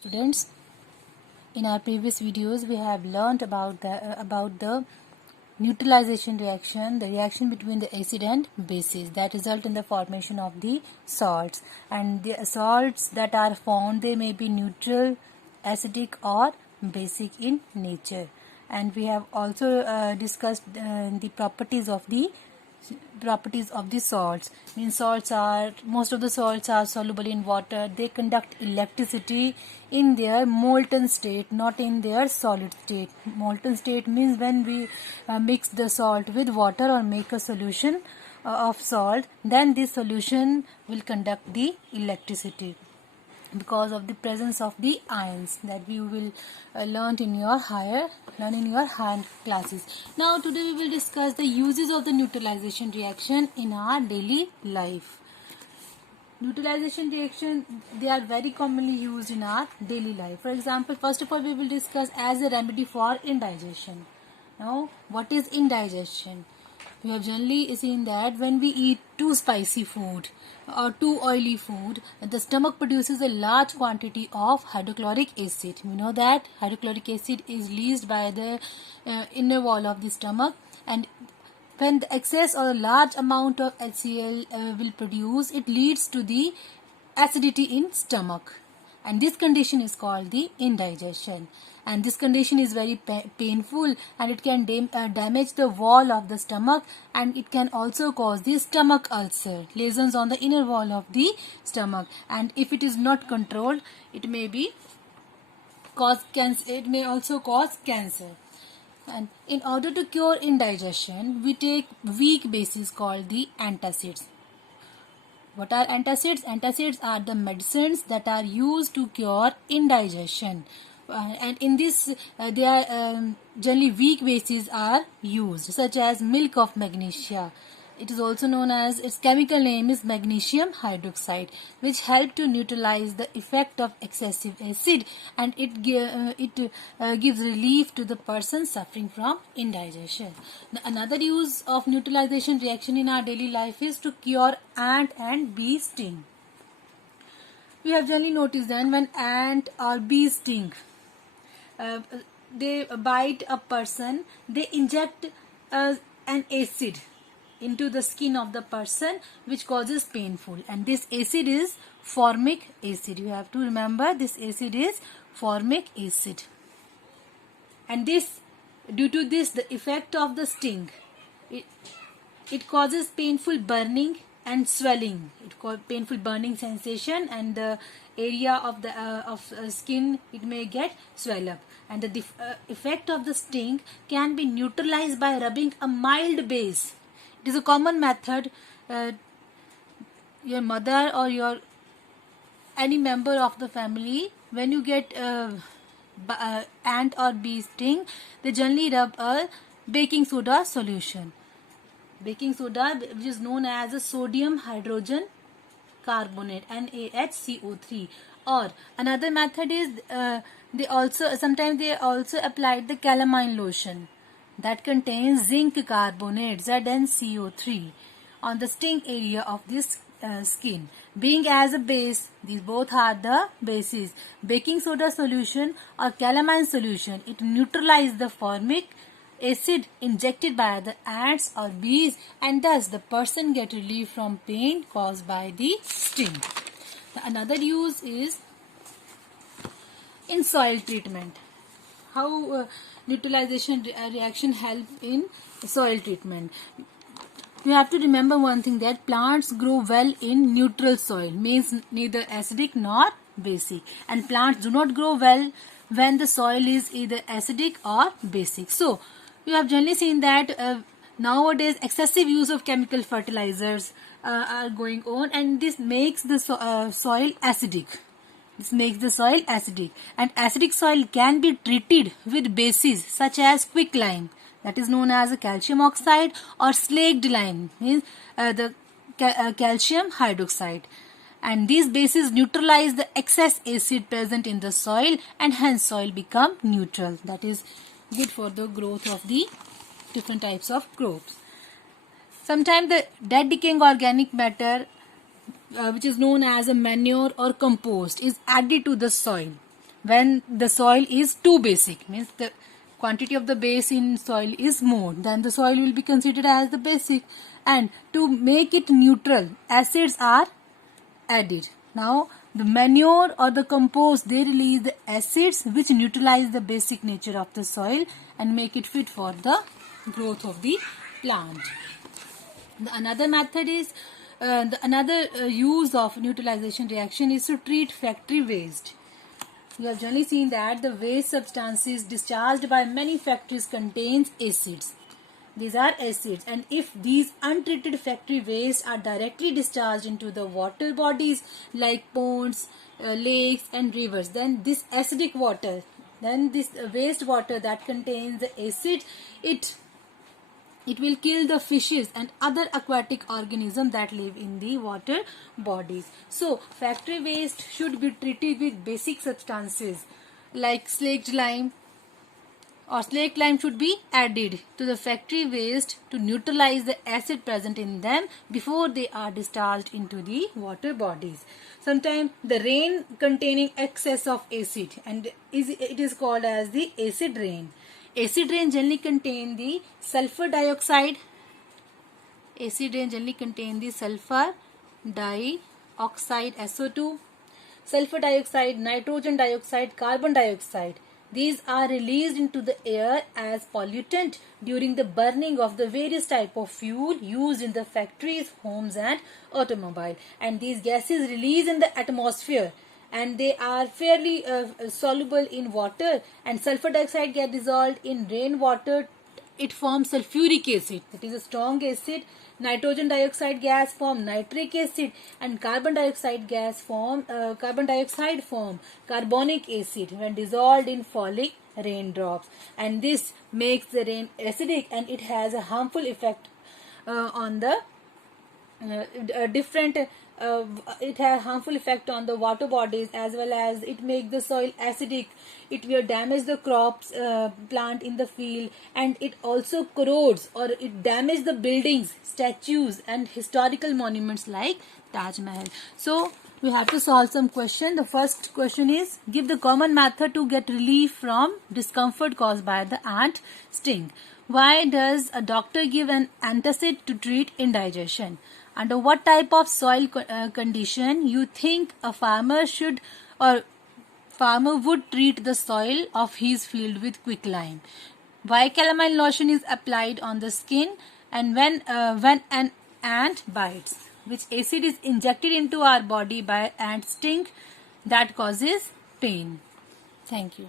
Students, in our previous videos we have learned about the neutralization reaction, the reaction between the acid and bases that result in the formation of the salts. And the salts that are formed, they may be neutral, acidic or basic in nature. And we have also discussed the properties of the salts. Most of the salts are soluble in water. They conduct electricity in their molten state, not in their solid state. Molten state means when we mix the salt with water or make a solution of salt, then this solution will conduct the electricity because of the presence of the ions that you will learn in your higher classes. Now today we will discuss the uses of the neutralization reaction in our daily life. Neutralization reaction, they are very commonly used in our daily life. For example, first of all we will discuss as a remedy for indigestion. Now, what is indigestion? We have generally seen that when we eat too spicy food or too oily food, the stomach produces a large quantity of hydrochloric acid. We know that hydrochloric acid is released by the inner wall of the stomach, and when the excess or a large amount of HCl will produce, it leads to the acidity in stomach, and this condition is called the indigestion. And this condition is very painful, and it can damage the wall of the stomach, and it can also cause the stomach ulcer, lesions on the inner wall of the stomach. And if it is not controlled, it may also cause cancer. And in order to cure indigestion, we take weak bases called the antacids. What are antacids? Antacids are the medicines that are used to cure indigestion. And in this, generally weak bases are used, such as milk of magnesia. It is also known as, its chemical name is magnesium hydroxide, which help to neutralize the effect of excessive acid, and it gives relief to the person suffering from indigestion. Another use of neutralization reaction in our daily life is to cure ant and bee sting. We have generally noticed that when ant or bee sting, they bite a person, they inject an acid into the skin of the person, which causes painful, and this acid is formic acid. You have to remember, this acid is formic acid. And this, due to this, the effect of the sting, it causes painful burning and swelling. It causes painful burning sensation, and the area of the skin, it may get swell up. And the effect of the sting can be neutralized by rubbing a mild base. It is a common method. Your mother or any member of the family, when you get ant or bee sting, they generally rub a baking soda solution. Baking soda, which is known as a sodium hydrogen carbonate, NaHCO3. Or another method is sometimes they also applied the calamine lotion that contains zinc carbonate, ZnCO3, on the sting area of this skin. Being as a base, these both are the bases. Baking soda solution or calamine solution, it neutralizes the formic acid injected by the ants or bees, and thus the person get relief from pain caused by the sting. Another use is in soil treatment. How neutralization reaction help in soil treatment? You have to remember one thing, that plants grow well in neutral soil, means neither acidic nor basic, and plants do not grow well when the soil is either acidic or basic. So you have generally seen that nowadays excessive use of chemical fertilizers are going on, and this makes the soil acidic. This makes the soil acidic, and acidic soil can be treated with bases such as quicklime, that is known as a calcium oxide, or slaked lime, means the calcium hydroxide. And these bases neutralize the excess acid present in the soil, and hence soil become neutral. That is good for the growth of the different types of crops. Sometimes the dead decaying organic matter, which is known as a manure or compost, is added to the soil. when the soil is too basic, means the quantity of the base in soil is more, then the soil will be considered as the basic, and to make it neutral, acids are added. Now the manure or the compost, they release the acids which neutralize the basic nature of the soil and make it fit for the growth of the plant. The another method is another use of neutralization reaction is to treat factory waste. We have generally seen that the waste substances discharged by many factories contains acids. These are acids, and if these untreated factory waste are directly discharged into the water bodies like ponds, lakes and rivers, then this acidic water, then this waste water that contains the acid, it will kill the fishes and other aquatic organisms that live in the water bodies. So factory waste should be treated with basic substances like slaked lime, or slaked lime should be added to the factory waste to neutralize the acid present in them before they are discharged into the water bodies. Sometimes the rain containing excess of acid, and it is called as the acid rain. Acid rain generally contain the sulfur dioxide. Acid rain generally contain the sulfur dioxide, SO2, sulfur dioxide, nitrogen dioxide, carbon dioxide. These are released into the air as pollutant during the burning of the various type of fuel used in the factories, homes and automobile. And these gases release in the atmosphere, and they are fairly soluble in water, and sulfur dioxide get dissolved in rainwater. It forms sulfuric acid, that is a strong acid. Nitrogen dioxide gas form nitric acid, and carbon dioxide gas form carbonic acid when dissolved in falling raindrops, and this makes the rain acidic, and it has a harmful effect on the it has harmful effect on the water bodies, as well as it makes the soil acidic. It will damage the crops plant in the field, and it also corrodes or it damages the buildings, statues and historical monuments like Taj Mahal. So we have to solve some question. The first question is, give the common method to get relief from discomfort caused by the ant sting. Why does a doctor give an antacid to treat indigestion? Under what type of soil condition you think a farmer would treat the soil of his field with quicklime? Why calamine lotion is applied on the skin, and when an ant bites? Which acid is injected into our body by ant sting that causes pain? Thank you.